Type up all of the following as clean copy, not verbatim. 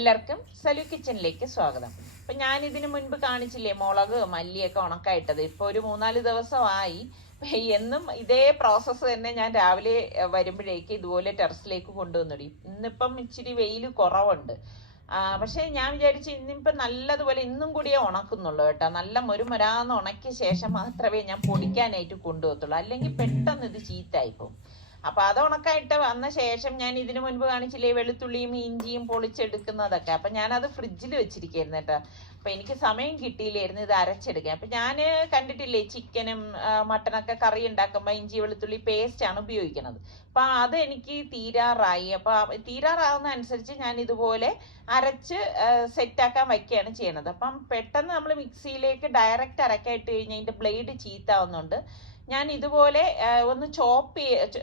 എല്ലാവർക്കും സലു കിച്ചണിലേക്ക് സ്വാഗതം. അപ്പം ഞാൻ ഇതിനു മുൻപ് കാണിച്ചില്ലേ മുളക് മല്ലിയൊക്കെ ഉണക്കായിട്ടത്. ഇപ്പോൾ ഒരു 3-4 ദിവസമായി. എന്നും ഇതേ പ്രോസസ്സ് തന്നെ ഞാൻ രാവിലെ വരുമ്പോഴേക്ക് ഇതുപോലെ ടെറസിലേക്ക് കൊണ്ടുവന്നിടി. ഇന്നിപ്പം ഇച്ചിരി വെയിൽ കുറവുണ്ട്. പക്ഷേ ഞാൻ വിചാരിച്ചു ഇന്നിപ്പം നല്ലതുപോലെ ഇന്നും കൂടിയേ ഉണക്കുന്നുള്ളൂ കേട്ടോ. നല്ല മൊരുമൊരാന്ന് ഉണക്കിയ ശേഷം മാത്രമേ ഞാൻ പൊടിക്കാനായിട്ട് കൊണ്ടുപോകത്തുള്ളൂ, അല്ലെങ്കിൽ പെട്ടെന്ന് ഇത് ചീത്തായിപ്പോവും. അപ്പൊ അത് ഉണക്കായിട്ട് വന്ന ശേഷം ഞാൻ ഇതിനു മുൻപ് കാണിച്ചില്ലേ വെളുത്തുള്ളിയും ഇഞ്ചിയും പൊളിച്ചെടുക്കുന്നതൊക്കെ. അപ്പൊ ഞാനത് ഫ്രിഡ്ജിൽ വെച്ചിരിക്കുന്നു കേട്ടോ. അപ്പൊ എനിക്ക് സമയം കിട്ടിയില്ലായിരുന്നു ഇത് അരച്ചെടുക്കാൻ. അപ്പൊ ഞാൻ കണ്ടിട്ടില്ലേ ചിക്കനും മട്ടനൊക്കെ കറി ഉണ്ടാക്കുമ്പോൾ ഇഞ്ചി വെളുത്തുള്ളി പേസ്റ്റ് ആണ് ഉപയോഗിക്കുന്നത്. അപ്പൊ അത് എനിക്ക് തീരാറായി. അപ്പൊ തീരാറാവുന്ന അനുസരിച്ച് ഞാൻ ഇതുപോലെ അരച്ച് സെറ്റാക്കാൻ വയ്ക്കുകയാണ് ചെയ്യണത്. അപ്പം പെട്ടെന്ന് നമ്മൾ മിക്സിയിലേക്ക് ഡയറക്റ്റ് അരക്കായിട്ട് കഴിഞ്ഞാൽ അതിന്റെ ബ്ലേഡ് ചീത്താവുന്നുണ്ട്. ഞാൻ ഇതുപോലെ ഒന്ന്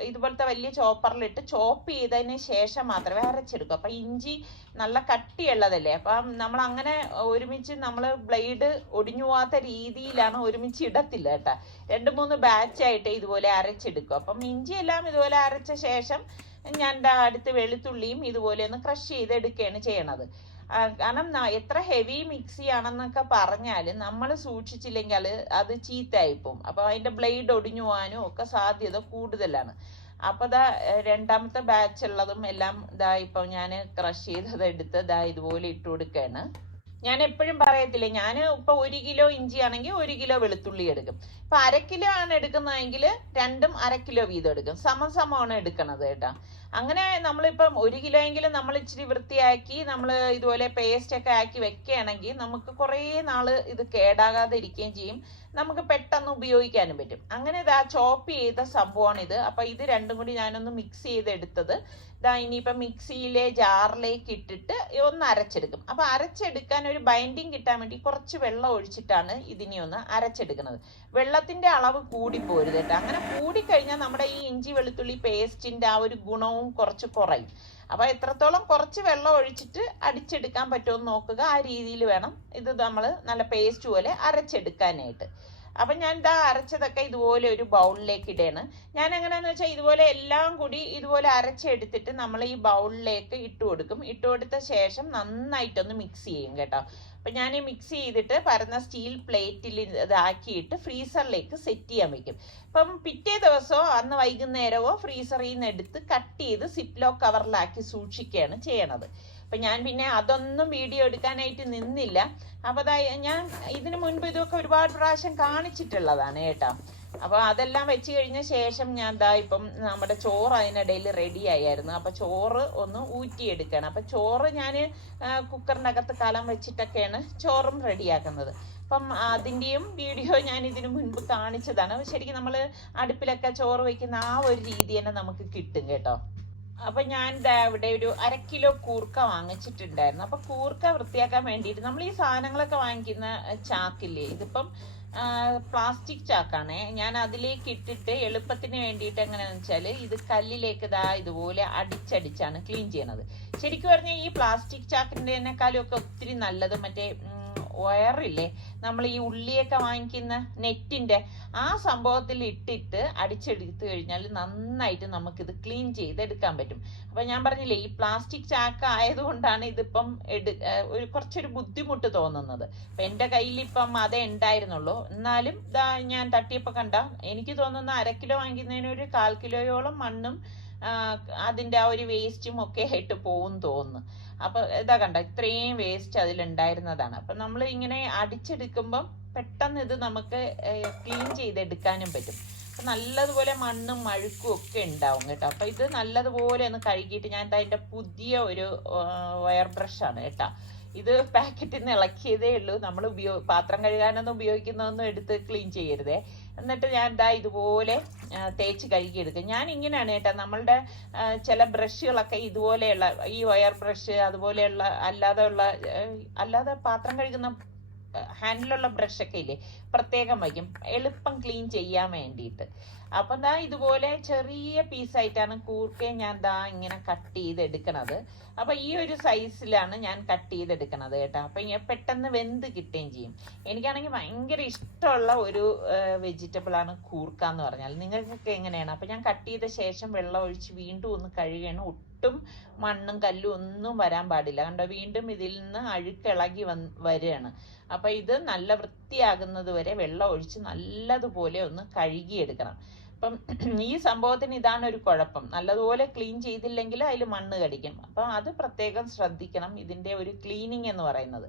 ഇതുപോലത്തെ വലിയ ചോപ്പറിലിട്ട് ചോപ്പ് ചെയ്തതിന് ശേഷം മാത്രമേ അരച്ചെടുക്കൂ. അപ്പം ഇഞ്ചി നല്ല കട്ടിയുള്ളതല്ലേ, അപ്പം നമ്മൾ അങ്ങനെ ഒരുമിച്ച് നമ്മൾ ബ്ലേഡ് ഒടിഞ്ഞു പോകാത്ത രീതിയിലാണ് ഒരുമിച്ച് ഇടത്തില്ല കേട്ടോ. 2-3 ബാച്ചായിട്ട് ഇതുപോലെ അരച്ചെടുക്കും. അപ്പം ഇഞ്ചി എല്ലാം ഇതുപോലെ അരച്ച ശേഷം ഞാൻ അടുത്ത് വെളുത്തുള്ളിയും ഇതുപോലെ ഒന്ന് ക്രഷ് ചെയ്തെടുക്കുകയാണ് ചെയ്യണത്. കാരണം എത്ര ഹെവി മിക്സി ആണെന്നൊക്കെ പറഞ്ഞാൽ നമ്മൾ സൂക്ഷിച്ചില്ലെങ്കിൽ അത് ചീത്തയായിപ്പോവും. അപ്പൊ അതിന്റെ ബ്ലേഡ് ഒടിഞ്ഞു പോകാനും ഒക്കെ സാധ്യത കൂടുതലാണ്. അപ്പൊ രണ്ടാമത്തെ ബാച്ച് ഉള്ളതും എല്ലാം ഇപ്പൊ ഞാൻ ക്രഷ് ചെയ്തത് എടുത്ത് ഇതുപോലെ ഇട്ട് കൊടുക്കുകയാണ്. ഞാൻ എപ്പോഴും പറയത്തില്ലേ, ഞാൻ ഇപ്പൊ 1 കിലോ ഇഞ്ചി ആണെങ്കിൽ 1 കിലോ വെളുത്തുള്ളി എടുക്കും. ഇപ്പൊ 1/2 കിലോ ആണ് എടുക്കുന്നതെങ്കിൽ രണ്ടും 1/2 കിലോ വീതം എടുക്കും. സമമാണ് എടുക്കണത് കേട്ടോ. അങ്ങനെ നമ്മളിപ്പം 1 കിലോ എങ്കിലും നമ്മൾ ഇച്ചിരി വൃത്തിയാക്കി നമ്മൾ ഇതുപോലെ പേസ്റ്റ് ഒക്കെ ആക്കി വെക്കുകയാണെങ്കിൽ നമുക്ക് കുറേ നാള് ഇത് കേടാകാതെ ഇരിക്കുകയും ചെയ്യും, നമുക്ക് പെട്ടെന്ന് ഉപയോഗിക്കാനും പറ്റും. അങ്ങനെ ചോപ്പ് ചെയ്ത സംഭവമാണ് ഇത്. അപ്പൊ ഇത് രണ്ടും കൂടി ഞാനൊന്ന് മിക്സ് ചെയ്തെടുത്തത് ഇനിയിപ്പൊ മിക്സിയിലെ ജാറിലേക്ക് ഇട്ടിട്ട് ഒന്ന് അരച്ചെടുക്കും. അപ്പൊ അരച്ചെടുക്കാൻ ഒരു ബൈൻഡിങ് കിട്ടാൻ വേണ്ടി കുറച്ച് വെള്ളം ഒഴിച്ചിട്ടാണ് ഇതിനെ ഒന്ന് അരച്ചെടുക്കുന്നത്. വെള്ളത്തിന്റെ അളവ് കൂടി പോരുത് കേട്ടോ. അങ്ങനെ കൂടിക്കഴിഞ്ഞാൽ നമ്മുടെ ഈ ഇഞ്ചി വെളുത്തുള്ളി പേസ്റ്റിന്റെ ആ ഒരു ഗുണവും കുറച്ച് കുറയും. അപ്പൊ എത്രത്തോളം കുറച്ച് വെള്ളം ഒഴിച്ചിട്ട് അടിച്ചെടുക്കാൻ പറ്റുമെന്ന് നോക്കുക. ആ രീതിയിൽ വേണം ഇത് നമ്മൾ നല്ല പേസ്റ്റ് പോലെ അരച്ചെടുക്കാനായിട്ട്. അപ്പൊ ഞാൻ അരച്ചതൊക്കെ ഇതുപോലെ ഒരു ബൗളിലേക്ക് ഇടയാണ്. ഞാൻ എങ്ങനെയാന്ന് വെച്ചാൽ ഇതുപോലെ എല്ലാം കൂടി ഇതുപോലെ അരച്ചെടുത്തിട്ട് നമ്മൾ ഈ ബൗളിലേക്ക് ഇട്ട് കൊടുക്കും. ഇട്ട് കൊടുത്ത ശേഷം നന്നായിട്ടൊന്ന് മിക്സ് ചെയ്യും കേട്ടോ. അപ്പൊ ഞാൻ ഈ മിക്സ് ചെയ്തിട്ട് പരന്ന സ്റ്റീൽ പ്ലേറ്റിൽ ഇതാക്കിയിട്ട് ഫ്രീസറിലേക്ക് സെറ്റ് ചെയ്യാൻ വെക്കും. അപ്പം പിറ്റേ ദിവസമോ അന്ന് വൈകുന്നേരമോ ഫ്രീസറിൽ നിന്ന് എടുത്ത് കട്ട് ചെയ്ത് സിപ്ലോ കവറിലാക്കി സൂക്ഷിക്കുകയാണ് ചെയ്യണത്. അപ്പൊ ഞാൻ പിന്നെ അതൊന്നും വീഡിയോ എടുക്കാനായിട്ട് നിന്നില്ല. അപ്പൊ ഞാൻ ഇതിനു മുൻപ് ഇതൊക്കെ ഒരുപാട് പ്രാവശ്യം കാണിച്ചിട്ടുള്ളതാണ് കേട്ടോ. അപ്പൊ അതെല്ലാം വെച്ച് കഴിഞ്ഞ ശേഷം ഞാൻ ഇപ്പം നമ്മുടെ ചോറ് അതിനിടയിൽ റെഡി ആയിരുന്നു. അപ്പൊ ചോറ് ഒന്ന് ഊറ്റിയെടുക്കണം. അപ്പൊ ചോറ് ഞാൻ കുക്കറിൻ്റെ അകത്ത് കലം വെച്ചിട്ടൊക്കെയാണ് ചോറും റെഡിയാക്കുന്നത്. അപ്പം അതിൻ്റെയും വീഡിയോ ഞാൻ ഇതിനു മുൻപ് കാണിച്ചതാണ്. ശരിക്കും നമ്മൾ അടുപ്പിലൊക്കെ ചോറ് വയ്ക്കുന്ന ആ ഒരു രീതി തന്നെ നമുക്ക് കിട്ടും കേട്ടോ. അപ്പൊ ഞാൻ ഇവിടെ ഒരു 1/2 കിലോ കൂർക്ക വാങ്ങിച്ചിട്ടുണ്ടായിരുന്നു. അപ്പൊ കൂർക്ക വൃത്തിയാക്കാൻ വേണ്ടിയിട്ട് നമ്മൾ ഈ സാധനങ്ങളൊക്കെ വാങ്ങിക്കുന്ന ചാക്കില്ലേ, ഇതിപ്പം പ്ലാസ്റ്റിക് ചാക്കാണേ. ഞാൻ അതിലേക്ക് ഇട്ടിട്ട് എളുപ്പത്തിന് വേണ്ടിയിട്ട് എങ്ങനെയാണെന്ന് വെച്ചാൽ ഇത് കല്ലിലേക്ക് ഇതുപോലെ അടിച്ചടിച്ചാണ് ക്ലീൻ ചെയ്യണത്. ശരിക്കും പറഞ്ഞാൽ ഈ പ്ലാസ്റ്റിക് ചാക്കിൻ്റെക്കാളും ഒക്കെ ഒത്തിരി നല്ലത് മറ്റേ വയറില്ലേ, നമ്മൾ ഈ ഉള്ളിയൊക്കെ വാങ്ങിക്കുന്ന നെറ്റിന്റെ ആ സംഭവത്തിൽ ഇട്ടിട്ട് അടിച്ചെടുത്ത് കഴിഞ്ഞാൽ നന്നായിട്ട് നമുക്കിത് ക്ലീൻ ചെയ്തെടുക്കാൻ പറ്റും. അപ്പൊ ഞാൻ പറഞ്ഞില്ലേ, ഈ പ്ലാസ്റ്റിക് ചാക്ക് ആയതുകൊണ്ടാണ് ഇതിപ്പം കുറച്ചൊരു ബുദ്ധിമുട്ട് തോന്നുന്നത്. അപ്പൊ എന്റെ കയ്യിൽ ഇപ്പം അതേ ഉണ്ടായിരുന്നുള്ളൂ. എന്നാലും ഞാൻ തട്ടിയപ്പോ എനിക്ക് തോന്നുന്ന 1/2 കിലോ വാങ്ങിക്കുന്നതിന് ഒരു 1/4 കിലോയോളം മണ്ണും അതിന്റെ ആ ഒരു വേസ്റ്റും ഒക്കെ ആയിട്ട് പോകും തോന്നുന്നു. അപ്പൊ ഇത്രയും വേസ്റ്റ് അതിലുണ്ടായിരുന്നതാണ്. അപ്പൊ നമ്മൾ ഇങ്ങനെ അടിച്ചെടുക്കുമ്പം പെട്ടെന്ന് ഇത് നമുക്ക് ക്ലീൻ ചെയ്തെടുക്കാനും പറ്റും. അപ്പൊ നല്ലതുപോലെ മണ്ണും മഴുക്കും ഒക്കെ ഉണ്ടാവും കേട്ടോ. അപ്പൊ ഇത് നല്ലതുപോലെ ഒന്ന് കഴുകിയിട്ട് ഞാൻ അതിന്റെ പുതിയ ഒരു വയർ ബ്രഷാണ് കേട്ടോ. ഇത് പാക്കറ്റിൽ നിന്ന് ഇളക്കിയതേ ഉള്ളൂ. നമ്മൾ പാത്രം കഴുകാനൊന്നും ഉപയോഗിക്കുന്നതൊന്നും എടുത്ത് ക്ലീൻ ചെയ്യരുതേ. എന്നിട്ട് ഞാൻ ഇതുപോലെ തേച്ച് കഴുകിയെടുക്കും. ഞാൻ ഇങ്ങനെയാണ് കേട്ടോ. നമ്മളുടെ ചില ബ്രഷുകളൊക്കെ ഇതുപോലെയുള്ള ഈ വയർ ബ്രഷ് അതുപോലെയുള്ള അല്ലാതെ പാത്രം കഴുകുന്ന ഹാൻഡിലുള്ള ബ്രഷൊക്കെ ഇല്ലേ, പ്രത്യേകം വയ്ക്കും എളുപ്പം ക്ലീൻ ചെയ്യാൻ വേണ്ടിയിട്ട്. അപ്പൊ ഇതുപോലെ ചെറിയ പീസായിട്ടാണ് കൂർക്കയെ ഞാൻ ഇങ്ങനെ കട്ട് ചെയ്തെടുക്കണത്. അപ്പൊ ഈ ഒരു സൈസിലാണ് ഞാൻ കട്ട് ചെയ്തെടുക്കണത് കേട്ടോ. അപ്പൊ പെട്ടെന്ന് വെന്ത് കിട്ടുകയും ചെയ്യും. എനിക്കാണെങ്കിൽ ഭയങ്കര ഇഷ്ടമുള്ള ഒരു വെജിറ്റബിൾ ആണ് കൂർക്ക എന്ന് പറഞ്ഞാൽ. നിങ്ങൾക്കൊക്കെ എങ്ങനെയാണ്? അപ്പൊ ഞാൻ കട്ട് ചെയ്ത ശേഷം വെള്ളം ഒഴിച്ച് വീണ്ടും ഒന്ന് കഴുകണം. ഒട്ടും മണ്ണും കല്ലും ഒന്നും വരാൻ പാടില്ല. കണ്ടോ, വീണ്ടും ഇതിൽ നിന്ന് അഴുക്കിളകി വരികയാണ്. അപ്പൊ ഇത് നല്ല വൃത്തിയാകുന്നത് വരെ വെള്ളം ഒഴിച്ച് നല്ലതുപോലെ ഒന്ന് കഴുകിയെടുക്കണം. അപ്പം ഈ സംഭവത്തിന് ഇതാണ് ഒരു കുഴപ്പം, നല്ലതുപോലെ ക്ലീൻ ചെയ്തില്ലെങ്കിൽ അതിൽ മണ്ണ് കടിക്കും. അപ്പൊ അത് പ്രത്യേകം ശ്രദ്ധിക്കണം. ഇതിന്റെ ഒരു ക്ലീനിങ് എന്ന് പറയുന്നത്,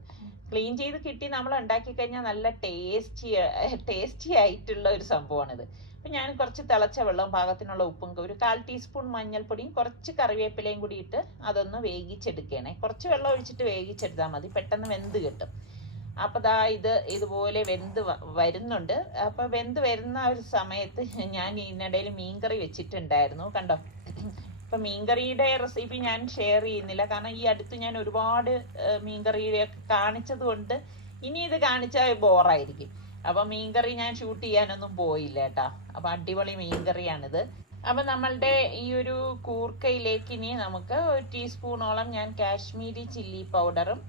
ക്ലീൻ ചെയ്ത് കിട്ടി നമ്മൾ ഉണ്ടാക്കി കഴിഞ്ഞാൽ നല്ല ടേസ്റ്റി ആയിട്ടുള്ള ഒരു സംഭവമാണിത്. അപ്പൊ ഞാൻ കുറച്ച് തിളച്ച വെള്ളവും പാകത്തിനുള്ള ഉപ്പും ഒരു 1/4 ടീസ്പൂൺ മഞ്ഞൾപ്പൊടിയും കുറച്ച് കറിവേപ്പിലയും കൂടി ഇട്ട് അതൊന്ന് വേവിച്ചെടുക്കണേ. കുറച്ച് വെള്ളം ഒഴിച്ചിട്ട് വേവിച്ചെടുത്താൽ മതി, പെട്ടെന്ന് വെന്ത് കിട്ടും. അപ്പൊ ദാ ഇതുപോലെ വെന്ത് വരുന്നുണ്ട്. അപ്പൊ വെന്ത് വരുന്ന ഒരു സമയത്ത് ഞാൻ ഇതിനിടയിൽ മീൻകറി വെച്ചിട്ടുണ്ടായിരുന്നു. കണ്ടോ, ഇപ്പൊ മീൻകറിയുടെ റെസിപ്പി ഞാൻ ഷെയർ ചെയ്യുന്നില്ല, കാരണം ഈ അടുത്ത് ഞാൻ ഒരുപാട് മീൻകറിയുടെ കാണിച്ചത് കൊണ്ട് ഇനി ഇത് കാണിച്ചാൽ ബോറായിരിക്കും. അപ്പൊ മീൻകറി ഞാൻ ഷൂട്ട് ചെയ്യാനൊന്നും പോയില്ല കേട്ടാ. അപ്പൊ അടിപൊളി മീൻകറിയാണിത്. അപ്പൊ നമ്മളുടെ ഈ ഒരു കൂർക്കയിലേക്ക് ഇനി നമുക്ക് 1 ടീസ്പൂണോളം ഞാൻ കാശ്മീരി ചില്ലി പൗഡറും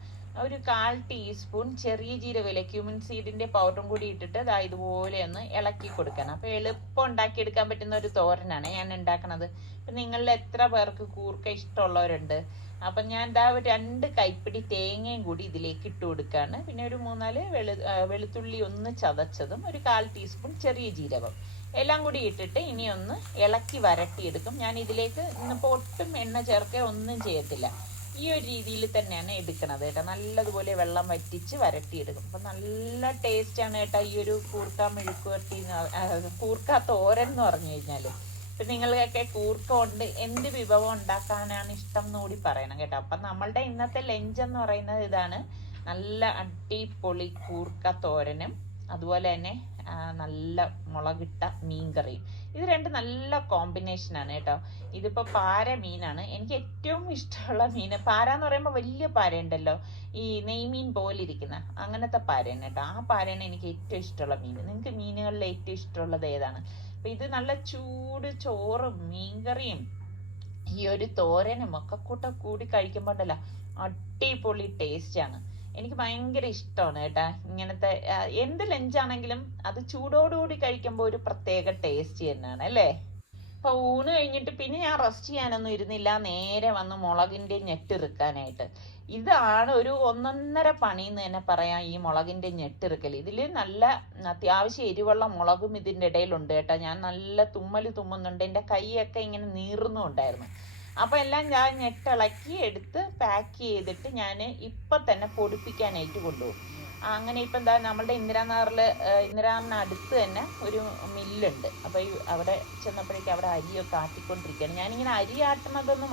ഒരു 1/4 ടീസ്പൂൺ ചെറിയ ജീരകമില്ലേ, ക്യൂമിൻ സീഡിന്റെ പൗഡറും കൂടി ഇട്ടിട്ട് ഇതുപോലെ ഒന്ന് ഇളക്കി കൊടുക്കണം. അപ്പൊ എളുപ്പം ഉണ്ടാക്കിയെടുക്കാൻ പറ്റുന്ന ഒരു തോരനാണ് ഞാൻ ഉണ്ടാക്കണത്. ഇപ്പൊ നിങ്ങളിൽ എത്ര പേർക്ക് കൂർക്ക ഇഷ്ടമുള്ളവരുണ്ട്? അപ്പൊ ഞാൻ 2 കൈപ്പിടി തേങ്ങയും കൂടി ഇതിലേക്ക് ഇട്ട് കൊടുക്കാണ്. പിന്നെ ഒരു 3-4 വെളുത്തുള്ളി ഒന്ന് ചതച്ചതും ഒരു 1/4 ടീസ്പൂൺ ചെറിയ ജീരകം എല്ലാം കൂടി ഇട്ടിട്ട് ഇനി ഒന്ന് ഇളക്കി വരട്ടിയെടുക്കും. ഞാൻ ഇതിലേക്ക് ഇന്നിപ്പോൾ ഒട്ടും എണ്ണ ചേർക്കുക ഒന്നും ചെയ്യത്തില്ല, ഈ ഒരു രീതിയിൽ തന്നെയാണ് എടുക്കണത് കേട്ടോ. നല്ലതുപോലെ വെള്ളം വറ്റിച്ച് വരട്ടിയെടുക്കും. അപ്പൊ നല്ല ടേസ്റ്റ് ആണ് കേട്ടോ ഈ ഒരു കൂർക്ക മെഴുക്കുവരട്ടി, കൂർക്ക തോരൻ എന്ന് പറഞ്ഞു കഴിഞ്ഞാല്. ഇപ്പൊ നിങ്ങൾക്കൊക്കെ കൂർക്ക കൊണ്ട് എന്ത് വിഭവം ഉണ്ടാക്കാനാണ് ഇഷ്ടം എന്നുകൂടി പറയണം കേട്ടോ. അപ്പൊ നമ്മളുടെ ഇന്നത്തെ ലഞ്ച് എന്ന് പറയുന്നത് ഇതാണ്, നല്ല അടിപൊളി കൂർക്ക തോരനും അതുപോലെ തന്നെ നല്ല മുളകിട്ട മീൻകറിയും. ഇത് രണ്ടും നല്ല കോമ്പിനേഷനാണ് കേട്ടോ. ഇതിപ്പോ പാര മീനാണ് എനിക്ക് ഏറ്റവും ഇഷ്ടമുള്ള മീൻ. പാര എന്ന് പറയുമ്പോൾ വലിയ പാര ഉണ്ടല്ലോ, ഈ നെയ്മീൻ പോലെ ഇരിക്കുന്ന അങ്ങനത്തെ പാരയാണ് കേട്ടോ. ആ പാരയാണ് എനിക്ക് ഏറ്റവും ഇഷ്ടമുള്ള മീൻ. നിങ്ങൾക്ക് മീനുകളിൽ ഏറ്റവും ഇഷ്ടമുള്ളത് ഏതാണ്? അപ്പൊ ഇത് നല്ല ചൂട് ചോറും മീൻകറിയും ഈ ഒരു തോരനും ഒക്കെ കൂടി കഴിക്കുമ്പോണ്ടല്ലോ അടിപൊളി ടേസ്റ്റ് ആണ്. എനിക്ക് ഭയങ്കര ഇഷ്ടമാണ് കേട്ടാ ഇങ്ങനത്തെ എന്ത് ലഞ്ചാണെങ്കിലും അത് ചൂടോടുകൂടി കഴിക്കുമ്പോൾ ഒരു പ്രത്യേക ടേസ്റ്റ് തന്നെയാണ് അല്ലേ. അപ്പൊ ഊണ് കഴിഞ്ഞിട്ട് പിന്നെ ഞാൻ റെസ്റ്റ് ചെയ്യാനൊന്നും ഇരുന്നില്ല, നേരെ വന്ന് മുളകിന്റെ ഞെട്ടിറുക്കാനായിട്ട്. ഇതാണ് ഒരു 1.5 പണി എന്ന് തന്നെ പറയാം, ഈ മുളകിന്റെ ഞെട്ടിറുക്കൽ. ഇതില് നല്ല അത്യാവശ്യം എരിവുള്ള മുളകും ഇതിന്റെ ഇടയിലുണ്ട് കേട്ടോ. ഞാൻ നല്ല തുമ്മുന്നുണ്ട്, എന്റെ കൈയൊക്കെ ഇങ്ങനെ നീറുന്നുണ്ടായിരുന്നു. അപ്പൊ എല്ലാം ഞാൻ ഞെട്ടിളക്കി എടുത്ത് പാക്ക് ചെയ്തിട്ട് ഞാൻ ഇപ്പൊ തന്നെ പൊടിപ്പിക്കാനായിട്ട് കൊണ്ടുപോകും. അങ്ങനെ ഇപ്പൊ എന്താ നമ്മളുടെ ഇന്ദിരാനഗറിന് അടുത്ത് തന്നെ ഒരു മില്ലുണ്ട്. അപ്പൊ അവിടെ ചെന്നപ്പോഴേക്കും അവിടെ അരിയൊക്കെ ആട്ടിക്കൊണ്ടിരിക്കുകയാണ്. ഞാനിങ്ങനെ അരി ആട്ടണതൊന്നും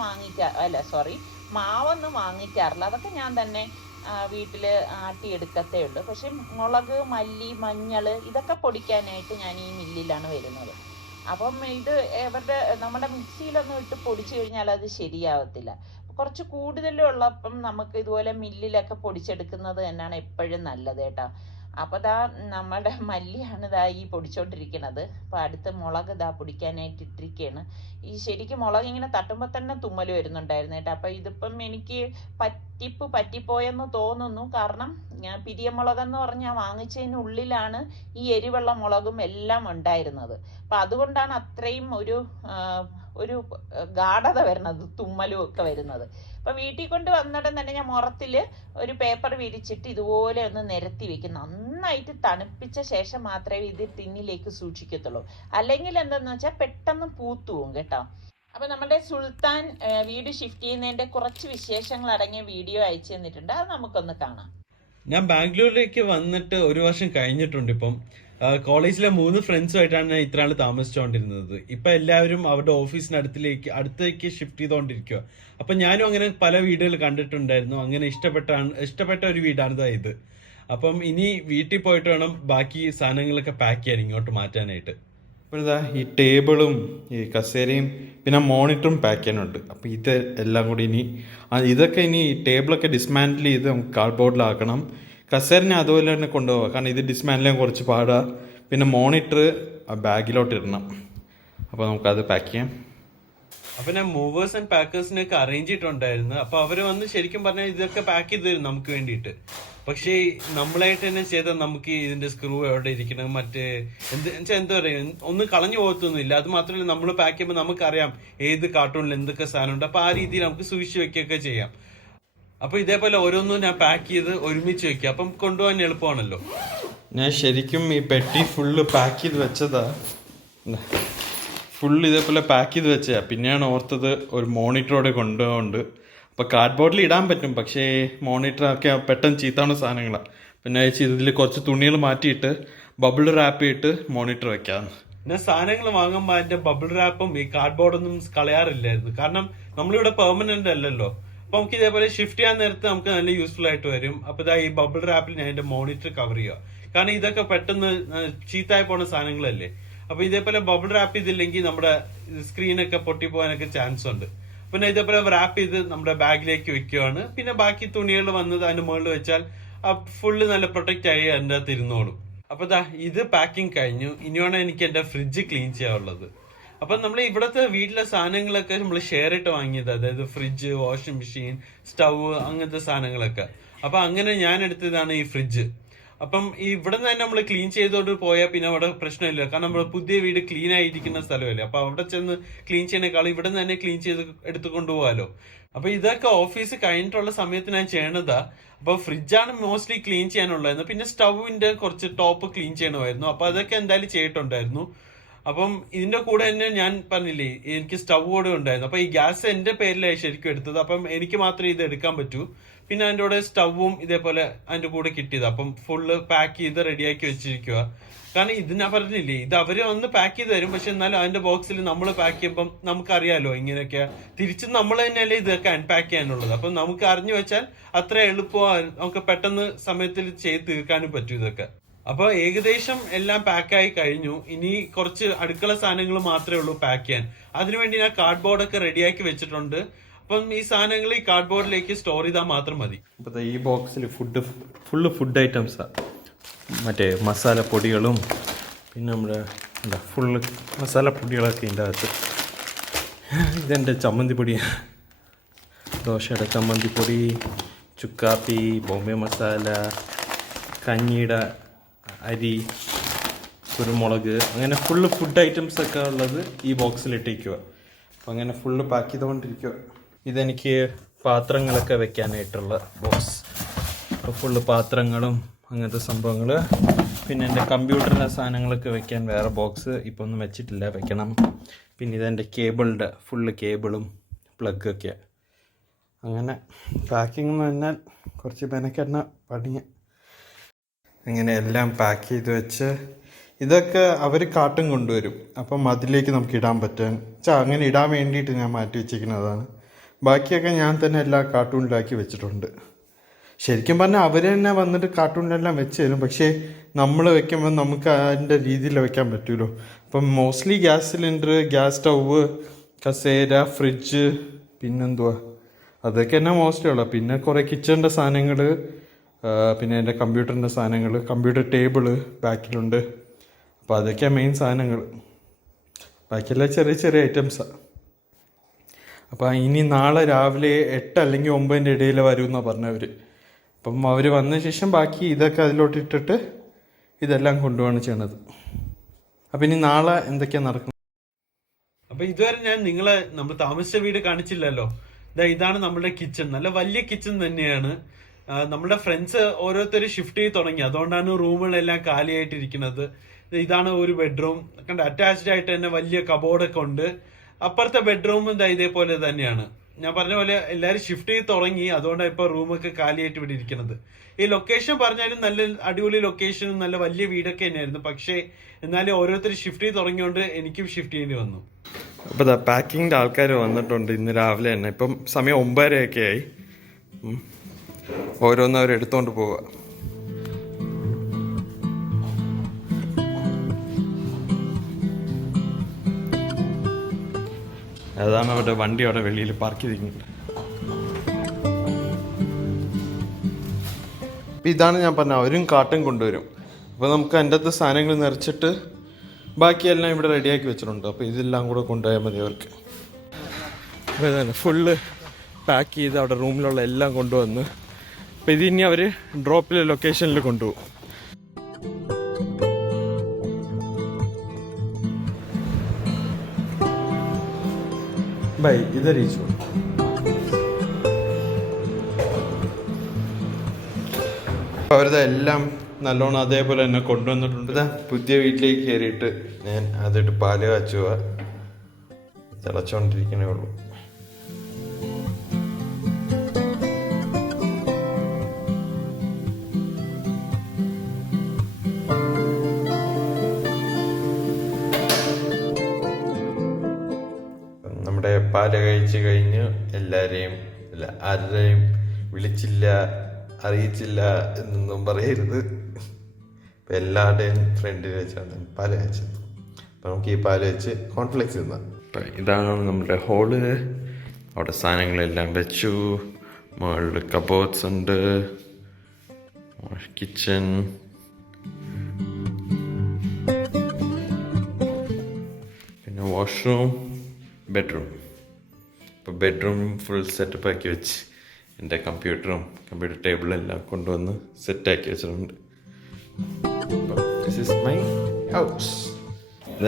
മാവൊന്നും വാങ്ങിക്കാറില്ല, അതൊക്കെ ഞാൻ തന്നെ വീട്ടില് ആട്ടിയെടുക്കത്തേ ഉള്ളൂ. പക്ഷെ മുളക്, മല്ലി, മഞ്ഞള് ഇതൊക്കെ പൊടിക്കാനായിട്ട് ഞാൻ ഈ മില്ലിലാണ് വരുന്നത്. അപ്പം ഇത് നമ്മുടെ മിക്സിയിലൊന്നും ഇട്ട് പൊടിച്ചു കഴിഞ്ഞാൽ അത് ശരിയാവത്തില്ല. കുറച്ച് കൂടുതലുള്ളപ്പം നമുക്ക് ഇതുപോലെ മില്ലിലൊക്കെ പൊടിച്ചെടുക്കുന്നത് തന്നെയാണ് എപ്പോഴും നല്ലത് കേട്ടോ. അപ്പൊ നമ്മുടെ മല്ലിയാണ് ഈ പൊടിച്ചോണ്ടിരിക്കണത്. അപ്പൊ അടുത്ത് മുളക് പൊടിക്കാനായിട്ട് ഇട്ടിരിക്കുകയാണ്. ഈ ശരിക്കും മുളക് ഇങ്ങനെ തട്ടുമ്പോ തന്നെ തുമ്മൽ വരുന്നുണ്ടായിരുന്നു കേട്ടോ. അപ്പൊ ഇതിപ്പം എനിക്ക് പറ്റിപ്പോയെന്ന് തോന്നുന്നു, കാരണം ഞാൻ പിരിയമുളകെന്ന് പറഞ്ഞാൽ വാങ്ങിച്ചതിനുള്ളിലാണ് ഈ എരിവെള്ള മുളകും എല്ലാം ഉണ്ടായിരുന്നത്. അപ്പൊ അതുകൊണ്ടാണ് അത്രയും ഒരു ഗാഢത വരുന്നത്, തുമ്മലും ഒക്കെ വരുന്നത്. അപ്പൊ വീട്ടിൽ കൊണ്ട് വന്നിട്ട് തന്നെ ഞാൻ മുറത്തില് ഒരു പേപ്പർ വിരിച്ചിട്ട് ഇതുപോലെ ഒന്ന് നിരത്തി വെക്കും. നന്നായിട്ട് തണുപ്പിച്ച ശേഷം മാത്രമേ ഇത് ടിന്നിലേക്ക് സൂക്ഷിക്കത്തുള്ളൂ, അല്ലെങ്കിൽ എന്താന്ന് വെച്ചാൽ പെട്ടെന്ന് പൂത്തു പോകും കേട്ടോ. അപ്പൊ നമ്മുടെ സുൽത്താൻ വീട് ഷിഫ്റ്റ് ചെയ്യുന്നതിന്റെ കുറച്ച് വിശേഷങ്ങൾ അടങ്ങിയ വീഡിയോ അയച്ചു തന്നിട്ടുണ്ട്, അത് നമുക്കൊന്ന് കാണാം. ഞാൻ ബാംഗ്ലൂരിലേക്ക് വന്നിട്ട് 1 വർഷം കഴിഞ്ഞിട്ടുണ്ട്. ഇപ്പം കോളേജിലെ 3 ഫ്രണ്ട്സുമായിട്ടാണ് ഞാൻ ഇത്ര നാൾ താമസിച്ചുകൊണ്ടിരുന്നത്. ഇപ്പൊ എല്ലാവരും അവരുടെ അടുത്തേക്ക് ഷിഫ്റ്റ് ചെയ്തുകൊണ്ടിരിക്കുക. അപ്പൊ ഞാനും അങ്ങനെ പല വീടുകൾ കണ്ടിട്ടുണ്ടായിരുന്നു. അങ്ങനെ ഇഷ്ടപ്പെട്ട ഒരു വീടാണ് ഇത്. അപ്പം ഇനി വീട്ടിൽ പോയിട്ട് വേണം ബാക്കി സാധനങ്ങളൊക്കെ പാക്ക് ചെയ്യാൻ, ഇങ്ങോട്ട് മാറ്റാനായിട്ട്. അപ്പോൾ ഈ ടേബിളും ഈ കസേരയും പിന്നെ മോണിറ്ററും പാക്ക് ചെയ്യാനുണ്ട്. അപ്പോൾ ഇത് എല്ലാം കൂടി ഇതൊക്കെ ടേബിളൊക്കെ ഡിസ്മാൻഡിൽ ചെയ്ത് നമുക്ക് കാർഡ്ബോർഡിലാക്കണം. കസേരനെ അതുപോലെ തന്നെ കൊണ്ടുപോകാം, കാരണം ഇത് ഡിസ്മാൻഡിൽ ചെയ്യാൻ കുറച്ച് പാടാ. പിന്നെ മോണിറ്റർ ബാഗിലോട്ട് ഇടണം. അപ്പോൾ നമുക്കത് പാക്ക് ചെയ്യാം. അപ്പൊ ഞാൻ മൂവേഴ്സ് ആൻഡ് പാക്കേഴ്സിനൊക്കെ അറേഞ്ച് ചെയ്തിട്ടുണ്ടായിരുന്നു. അപ്പൊ അവര് വന്ന് ശരിക്കും പറഞ്ഞാൽ ഇതൊക്കെ പാക്ക് ചെയ്ത് തരും നമുക്ക് വേണ്ടിയിട്ട്. പക്ഷേ നമ്മളായിട്ട് തന്നെ ചെയ്താൽ നമുക്ക് ഇതിന്റെ സ്ക്രൂ എവിടെ ഇരിക്കണം, മറ്റേ എന്താ പറയാ, ഒന്നും കളഞ്ഞു പോകത്തൊന്നുമില്ല. അത് മാത്രമല്ല നമ്മൾ പാക്ക് ചെയ്യുമ്പോൾ നമുക്കറിയാം ഏത് കാർട്ടൂണിൽ എന്തൊക്കെ സാധനം ഉണ്ട്. അപ്പൊ ആ രീതിയിൽ നമുക്ക് സൂക്ഷിച്ച് വെക്കുകയൊക്കെ ചെയ്യാം. അപ്പൊ ഇതേപോലെ ഓരോന്നും ഞാൻ പാക്ക് ചെയ്ത് ഒരുമിച്ച് വെക്കുക, അപ്പം കൊണ്ടുപോകാൻ എളുപ്പമാണല്ലോ. ഞാൻ ശരിക്കും ഈ പെട്ടി ഫുള്ള് പാക്ക് ചെയ്ത് വെച്ചതാ, ഫുള്ള് ഇതേപോലെ പാക്ക് ചെയ്ത് വെച്ചതാ. പിന്നെയാണ് ഓർത്തത് ഒരു മോണിറ്ററോടെ കൊണ്ടുപോകുന്നുണ്ട്. അപ്പോൾ കാർഡ്ബോർഡിൽ ഇടാൻ പറ്റും, പക്ഷേ മോണിറ്ററൊക്കെ പെട്ടെന്ന് ചീത്താവുന്ന സാധനങ്ങളാണ്. പിന്നെ ഇതിൽ കുറച്ച് തുണികൾ മാറ്റിയിട്ട് ബബിൾ റാപ്പ് ചെയ്തിട്ട് മോണിറ്റർ വെക്കാം. പിന്നെ സാധനങ്ങൾ വാങ്ങുമ്പോൾ അതിന്റെ ബബിൾ റാപ്പും ഈ കാർഡ്ബോർഡൊന്നും കളയാറില്ലായിരുന്നു. കാരണം നമ്മളിവിടെ പെർമനന്റ് അല്ലല്ലോ. അപ്പൊ നമുക്ക് ഇതേപോലെ ഷിഫ്റ്റ് ചെയ്യാൻ നേരത്ത് നമുക്ക് നല്ല യൂസ്ഫുൾ ആയിട്ട് വരും. അപ്പൊ ഇതാ ഈ ബബിൾ റാപ്പിൽ ഞാൻ എന്റെ മോണിറ്റർ കവർ ചെയ്യുക. കാരണം ഇതൊക്കെ പെട്ടെന്ന് ചീത്തായി പോണ സാധനങ്ങളല്ലേ. അപ്പൊ ഇതേപോലെ ബബിൾ റാപ്പ് ചെയ്തില്ലെങ്കിൽ നമ്മുടെ സ്ക്രീനൊക്കെ പൊട്ടിപ്പോകാനൊക്കെ ചാൻസ് ഉണ്ട്. പിന്നെ ഇതേപോലെ റാപ്പ് ചെയ്ത് നമ്മുടെ ബാഗിലേക്ക് വെക്കുകയാണ്. പിന്നെ ബാക്കി തുണികൾ വന്നത് അതിന്റെ മുകളിൽ വെച്ചാൽ ഫുള്ള് നല്ല പ്രൊട്ടക്റ്റ് ആയി അതിൻ്റെ അകത്ത് ഇരുന്നോളും. അപ്പൊ ഇത് പാക്കിംഗ് കഴിഞ്ഞു. ഇനിയാണ് എനിക്ക് എന്റെ ഫ്രിഡ്ജ് ക്ലീൻ ചെയ്യാനുള്ളത്. അപ്പൊ നമ്മൾ ഇവിടുത്തെ വീട്ടിലെ സാധനങ്ങളൊക്കെ നമ്മൾ ഷെയർ ഇട്ട് വാങ്ങിയത്, അതായത് ഫ്രിഡ്ജ്, വാഷിംഗ് മെഷീൻ, സ്റ്റവ്, അങ്ങനത്തെ സാധനങ്ങളൊക്കെ. അപ്പൊ അങ്ങനെ ഞാൻ എടുത്തതാണ് ഈ ഫ്രിഡ്ജ്. അപ്പം ഈ ഇവിടെ നിന്ന് തന്നെ നമ്മൾ ക്ലീൻ ചെയ്തോണ്ട് പോയാൽ പിന്നെ അവിടെ പ്രശ്നമില്ല. കാരണം നമ്മൾ പുതിയ വീട് ക്ലീൻ ആയിരിക്കുന്ന സ്ഥലമല്ലേ. അപ്പൊ അവിടെ ചെന്ന് ക്ലീൻ ചെയ്യണേക്കാളും ഇവിടെ നിന്ന് തന്നെ ക്ലീൻ ചെയ്ത് എടുത്തുകൊണ്ട് പോകാലോ. അപ്പൊ ഇതൊക്കെ ഓഫീസ് കഴിഞ്ഞിട്ടുള്ള സമയത്ത് ഞാൻ ചെയ്യണതാ. അപ്പൊ ഫ്രിഡ്ജാണ് മോസ്റ്റ്ലി ക്ലീൻ ചെയ്യാനുള്ളതായിരുന്നു. പിന്നെ സ്റ്റൗവിന്റെ കുറച്ച് ടോപ്പ് ക്ലീൻ ചെയ്യണമായിരുന്നു. അപ്പൊ അതൊക്കെ എന്തായാലും ചെയ്തിട്ടുണ്ടായിരുന്നു. അപ്പം ഇതിന്റെ കൂടെ തന്നെ ഞാൻ പറഞ്ഞില്ലേ എനിക്ക് സ്റ്റവ് കൂടെ ഉണ്ടായിരുന്നു. അപ്പൊ ഈ ഗ്യാസ് എന്റെ പേരിലായി ശരിക്കും എടുത്തത്. അപ്പം എനിക്ക് മാത്രമേ ഇത് എടുക്കാൻ പറ്റൂ. പിന്നെ അതിന്റെ കൂടെ സ്റ്റവും ഇതേപോലെ അതിന്റെ കൂടെ കിട്ടിയത്. അപ്പം ഫുള്ള് പാക്ക് ചെയ്ത് റെഡിയാക്കി വെച്ചിരിക്കുക. കാരണം ഇത് ഞാൻ പറഞ്ഞില്ലേ, ഇത് അവര് വന്ന് പാക്ക് ചെയ്ത് തരും. പക്ഷെ എന്നാലും അതിന്റെ ബോക്സിൽ നമ്മൾ പാക്ക് ചെയ്യുമ്പോൾ നമുക്കറിയാലോ ഇങ്ങനെയൊക്കെ തിരിച്ച് നമ്മൾ തന്നെയല്ലേ ഇതൊക്കെ അൺപാക്ക് ചെയ്യാനുള്ളത്. അപ്പം നമുക്ക് അറിഞ്ഞു വെച്ചാൽ അത്ര എളുപ്പമാണ്, നമുക്ക് പെട്ടെന്ന് സമയത്തിൽ ചെയ്ത് തീർക്കാനും പറ്റും ഇതൊക്കെ. അപ്പൊ ഏകദേശം എല്ലാം പാക്കായി കഴിഞ്ഞു. ഇനി കുറച്ച് അടുക്കള സാധനങ്ങൾ മാത്രമേ ഉള്ളൂ പാക്ക് ചെയ്യാൻ. അതിനുവേണ്ടി ഞാൻ കാർഡ്ബോർഡൊക്കെ റെഡിയാക്കി വെച്ചിട്ടുണ്ട്. അപ്പം ഈ സാധനങ്ങൾ ഈ കാർഡ്ബോർഡിലേക്ക് സ്റ്റോർ ചെയ്താൽ മാത്രം മതി. അപ്പോൾ ഈ ബോക്സിൽ ഫുള്ള് ഫുഡ് ഐറ്റംസാണ്. മറ്റേ മസാല പൊടികളും പിന്നെ നമ്മുടെ ഫുള്ള് മസാല പൊടികളൊക്കെ ഇതിൻ്റെ അകത്ത്. ഇതെൻ്റെ ചമ്മന്തി പൊടിയാണ്, ദോശയുടെ ചമ്മന്തി പൊടി, ചുക്കാപ്പി, ബോംബെ മസാല, കഞ്ഞിയുടെ അരി, കുരുമുളക്, അങ്ങനെ ഫുള്ള് ഫുഡ് ഐറ്റംസ് ഒക്കെ ഉള്ളത് ഈ ബോക്സിലിട്ടിരിക്കുക. അപ്പം അങ്ങനെ ഫുള്ള് പാക്ക് ചെയ്തുകൊണ്ടിരിക്കുക. ഇതെനിക്ക് പാത്രങ്ങളൊക്കെ വെക്കാനായിട്ടുള്ള ബോക്സ്. അപ്പോൾ ഫുള്ള് പാത്രങ്ങളും അങ്ങനത്തെ സംഭവങ്ങൾ. പിന്നെ എൻ്റെ കമ്പ്യൂട്ടറിൻ്റെ സാധനങ്ങളൊക്കെ വെക്കാൻ വേറെ ബോക്സ് ഇപ്പോൾ ഒന്നും വെച്ചിട്ടില്ല, വെക്കണം. പിന്നെ ഇതെൻ്റെ കേബിളിൻ്റെ ഫുള്ള് കേബിളും പ്ലഗൊക്കെ. അങ്ങനെ പാക്കിംഗ് എന്ന് പറഞ്ഞാൽ കുറച്ച് മെനക്കെണ്ണ പണിയ. അങ്ങനെ എല്ലാം പാക്ക് ചെയ്ത് വെച്ച് ഇതൊക്കെ അവർ കാട്ടും കൊണ്ടുവരും. അപ്പം അതിലേക്ക് നമുക്ക് ഇടാൻ പറ്റാൻ അങ്ങനെ ഇടാൻ വേണ്ടിയിട്ട് ഞാൻ മാറ്റി വെച്ചിരിക്കുന്നതാണ്. ബാക്കിയൊക്കെ ഞാൻ തന്നെ എല്ലാ കാർട്ടൂണിലാക്കി വെച്ചിട്ടുണ്ട്. ശരിക്കും പറഞ്ഞാൽ അവർ തന്നെ വന്നിട്ട് കാർട്ടൂണിലെല്ലാം വെച്ച് തരും. പക്ഷേ നമ്മൾ വെക്കുമ്പോൾ നമുക്ക് അതിൻ്റെ രീതിയിൽ വെക്കാൻ പറ്റുമല്ലോ. അപ്പം mostly gas cylinder, gas stove, കസേര, ഫ്രിഡ്ജ്, പിന്നെന്തുവാ അതൊക്കെ തന്നെ മോസ്റ്റ്ലി ഉള്ളു. പിന്നെ കുറേ കിച്ചണിൻ്റെ സാധനങ്ങൾ, പിന്നെ എൻ്റെ കമ്പ്യൂട്ടറിൻ്റെ സാധനങ്ങൾ, കമ്പ്യൂട്ടർ ടേബിള് ബാക്കിലുണ്ട്. അപ്പോൾ അതൊക്കെയാണ് മെയിൻ സാധനങ്ങൾ. ബാക്കിയെല്ലാം ചെറിയ ചെറിയ ഐറ്റംസാണ്. അപ്പോൾ ഇനി നാളെ രാവിലെ 8 അല്ലെങ്കിൽ 9 ഇടയിൽ വരുമെന്നാണ് പറഞ്ഞവർ. അപ്പം അവർ വന്ന ശേഷം ബാക്കി ഇതൊക്കെ അതിലോട്ട് ഇട്ടിട്ട് ഇതെല്ലാം കൊണ്ടുപോവാണ് ചെയ്യണത്. അപ്പം ഇനി നാളെ എന്തൊക്കെയാണ് നടക്കുന്നത്. അപ്പൊ ഇതുവരെ ഞാൻ നമ്മൾ താമസിച്ച വീട് കാണിച്ചില്ലല്ലോ. ഇതാണ് നമ്മുടെ കിച്ചൺ. നല്ല വലിയ കിച്ചൺ തന്നെയാണ്. നമ്മുടെ ഫ്രണ്ട്സ് ഓരോരുത്തർ ഷിഫ്റ്റ് ചെയ്ത് തുടങ്ങി, അതുകൊണ്ടാണ് റൂമുകളെല്ലാം കാലിയായിട്ടിരിക്കുന്നത്. ഇതാണ് ഒരു ബെഡ്റൂം, കണ്ട അറ്റാച്ച്ഡ് ആയിട്ട് തന്നെ വലിയ കബോർഡൊക്കെ ഉണ്ട്. അപ്പുറത്തെ ബെഡ്റൂമും ഇതേപോലെ തന്നെയാണ്. ഞാൻ പറഞ്ഞ പോലെ എല്ലാവരും ഷിഫ്റ്റ് ചെയ്ത് തുടങ്ങി, അതുകൊണ്ടാണ് ഇപ്പൊ റൂമൊക്കെ കാലിയായിട്ട് ഇവിടെ ഇരിക്കുന്നത്. ഈ ലൊക്കേഷൻ പറഞ്ഞാലും നല്ല അടിപൊളി ലൊക്കേഷനും നല്ല വലിയ വീടൊക്കെ തന്നെയായിരുന്നു. പക്ഷേ എന്നാലും ഓരോരുത്തർ ഷിഫ്റ്റ് ചെയ്ത് തുടങ്ങിയോണ്ട് എനിക്കും ഷിഫ്റ്റ് ചെയ്യേണ്ടി വന്നു. അപ്പോൾ പാക്കിങ്ങിൻ്റെ ആൾക്കാർ വന്നിട്ടുണ്ട് ഇന്ന് രാവിലെ തന്നെ. ഇപ്പം സമയം 9:30 ആയി. ഓരോന്നും അവരെടുത്തോണ്ട് പോവുക. അതാണ് അവരുടെ വണ്ടി അവിടെ വെളിയിൽ പാർക്ക് ചെയ്തിരിക്കുന്നത്. ഇതാണ് ഞാൻ പറഞ്ഞത്, അവരും കാട്ടും കൊണ്ടുവരും. അപ്പോൾ നമുക്ക് അതിൻ്റെ അകത്ത് സാധനങ്ങൾ നിറച്ചിട്ട് ബാക്കിയെല്ലാം ഇവിടെ റെഡിയാക്കി വെച്ചിട്ടുണ്ട്. അപ്പോൾ ഇതെല്ലാം കൂടെ കൊണ്ടുപോയാൽ മതി അവർക്ക്. അപ്പോൾ ഇതാണ് ഫുള്ള് പാക്ക് ചെയ്ത് അവിടെ റൂമിലുള്ള എല്ലാം കൊണ്ടുവന്ന് അപ്പം ഇത് ഇനി അവർ ഡ്രോപ്പിൽ ലൊക്കേഷനിൽ കൊണ്ടുപോകും. ബൈ ഇതറിയിച്ചു. അവരത് എല്ലാം നല്ലോണം അതേപോലെ തന്നെ കൊണ്ടുവന്നിട്ടുണ്ട്. ഇതാ പുതിയ വീട്ടിലേക്ക് കയറിയിട്ട് ഞാൻ അതിട്ട് പാല് കാച്ചുക, തിളച്ചോണ്ടിരിക്കണേ ഉള്ളൂ. നമ്മുടെ പാല് കഴിച്ച് കഴിഞ്ഞ് എല്ലാവരെയും ആരുടെയും വിളിച്ചില്ല അറിയിച്ചില്ല എന്നൊന്നും പറയരുത്. ഇപ്പം എല്ലാവരുടെയും ഫ്രണ്ടിൽ വെച്ചാണ് പാല് വെച്ചത്. അപ്പം നമുക്ക് ഈ പാല് വെച്ച് കോൺഫ്ലെക്സ് തിന്നാം. അപ്പം ഇതാണ് നമ്മുടെ ഹോള്. അവിടെ സാധനങ്ങളെല്ലാം വെച്ചു. മുകളിൽ കബോർഡ്സ് ഉണ്ട്, കിച്ചൺ, പിന്നെ വാഷ്റൂം, ബെഡ്റൂം. ഇപ്പോൾ ബെഡ്റൂം ഫുൾ സെറ്റപ്പ് ആക്കി വെച്ച് എൻ്റെ കമ്പ്യൂട്ടർ ടേബിളും എല്ലാം കൊണ്ടുവന്ന് സെറ്റാക്കി വെച്ചിട്ടുണ്ട്. This is my house.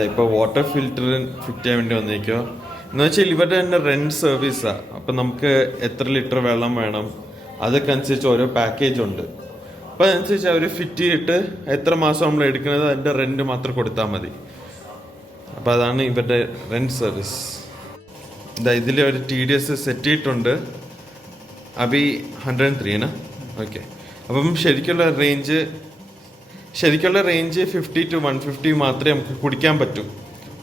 ഇപ്പോൾ വാട്ടർ ഫിൽറ്റർ ഫിറ്റ് ചെയ്യാൻ വേണ്ടി വന്നിരിക്കുക. എന്ന് വെച്ചാൽ ഇവരുടെ തന്നെ റെൻറ്റ് സർവീസാണ്. അപ്പം നമുക്ക് എത്ര ലിറ്റർ വെള്ളം വേണം അതൊക്കെ അനുസരിച്ച് ഓരോ പാക്കേജ് ഉണ്ട്. അപ്പോൾ അതനുസരിച്ച് അവർ ഫിറ്റ് ചെയ്തിട്ട് എത്ര മാസം നമ്മൾ എടുക്കുന്നത് അതിൻ്റെ റെൻറ്റ് മാത്രം കൊടുത്താൽ മതി. അപ്പോൾ അതാണ് ഇവരുടെ റെൻറ്റ് സർവീസ്. ഇതിൽ ഒരു TDS സെറ്റ് ചെയ്തിട്ടുണ്ട്. അബി 103 ഓക്കെ. അപ്പം ശരിക്കുള്ള റേഞ്ച് 50 to 150 മാത്രമേ നമുക്ക് കുടിക്കാൻ പറ്റൂ.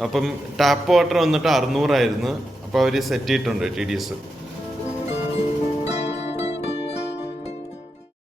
അപ്പം ടാപ്പ് വാട്ടർ വന്നിട്ട് 600 ആയിരുന്നു. അപ്പോൾ അവർ സെറ്റ് ചെയ്തിട്ടുണ്ട് TDS.